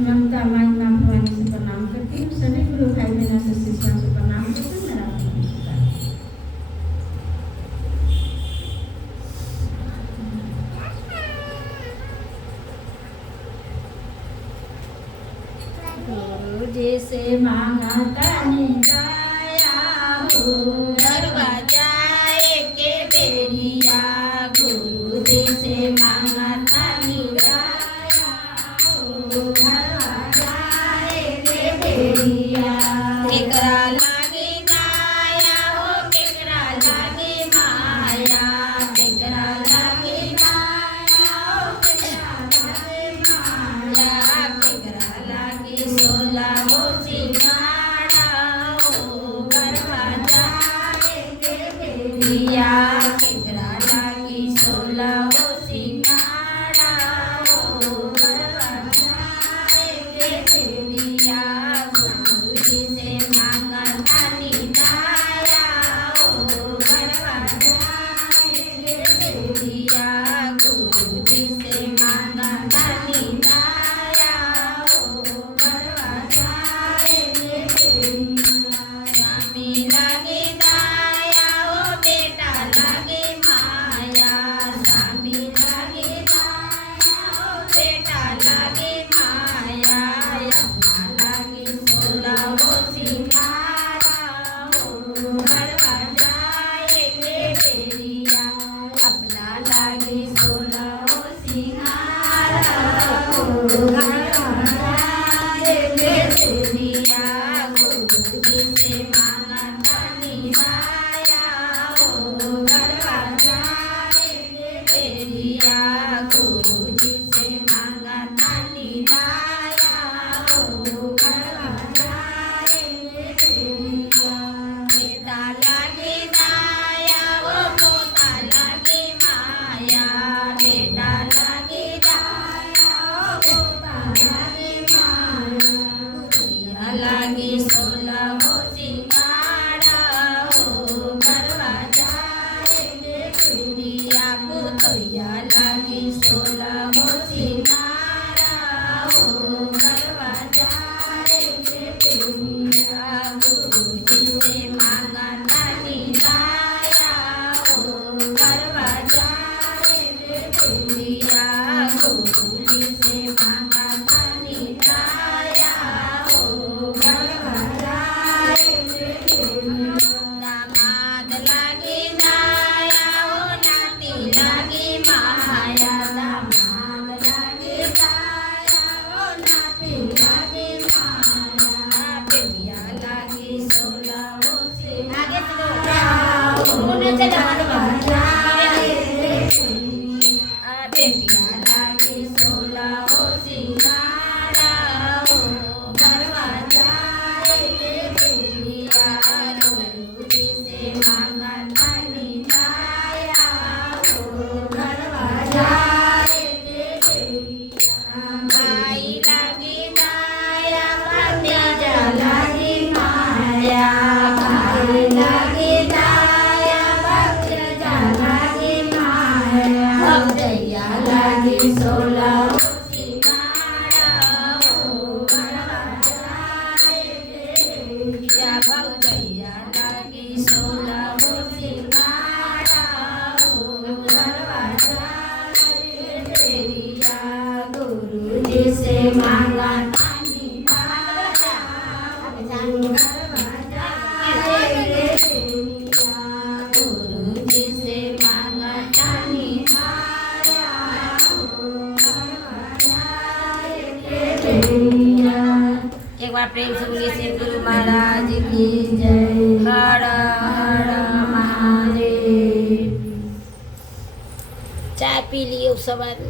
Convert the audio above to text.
ममता माई माँ भवानी से प्रणाम करती हूँ। सभी गुरु भाई बहनों से शिष्यों से प्रणाम करती हूँ। मेरा नमस्कार। गुरु जी से मांगा तनी दया हो, दरवाजा के बेरिया। गुरु जी से मांगा तनी दया हो, दरवाजा के बेरिया। केकरा लागे माया हो, केकरा लागे माया, केकरा लागे माया हो, केकरा लागे माया, केकरा लागे सोला हो सिंगाड़ा हो, दरवाजा के बेरिया। केकरा लागे सोला हो सिंगाड़ा हो, दरवाजा के बेरिया। गुरु जी से मांगा तनी दया हो, दरवाजा के बेरिया। गुरु जी से मांगा तनी दया हो, दरवाजा के बेरिया। स्वामी लागे दया हो, बेटा लागे माया। स्वामी लागे दया हो, बेटा लागे माया। अपना लागे सोला हो सिंगारा हो, दरवाजा के बेरिया। अपना लागे सोला हो सिंगारा हो, दरवाजा के बेरिया। गुरु जी से मांगा तनी दया हो, दरवाजा के बेरिया। गुरु जी से मांगा तनी दया हो, दरवाजा के बेरिया। बेटा लागे दया हो, पोता लागे माया। बेटा लागे दया हो, पोता लागे माया। भैया लागे सोला हो सिंगाड़ा हो, दरवाजा के बेरिया। पुतैया लागे सोला हो सिंगाड़ा हो, दरवाजा के बेरिया। गुरु जी से मांगा तनी दया हो, दरवाजा के बेरिया। गुरु जी से मांगा तनी दया हो, दरवाजा के बेरिया। दामाद लागे दया हो, नाती लागे माया। दामाद लागे दया हो, नाती लागे माया। बेटिया लागे सोला हो सिंगारा हो, दरवाजा के बेरिया। बेटिया लागे सोला हो सिंगारा हो, दरवाजा के बेरिया। गुरु जी से मांगा तनी दया हो, दरवाजा के बेरिया। भाई लागे दया, भतीजा लागे माया। भाई लागे दया, भतीजा लागे माया। भौजैया लागे सोला हो सिंगाड़ा हो, दरवाजा के बेरिया। भौजैया लागे सोला हो सिंगाड़ा हो, दरवाजा के बेरिया। गुरु जी से मांगा तनी दया हो, दरवाजा के बेरिया। गुरु जी से मांगा तनी दया हो, दरवाजा के बेरिया। एक बार प्रेम से बोलिए श्री गुरु महाराज की जय। हर हर महादेव। चाय पी लिए सब आदमी।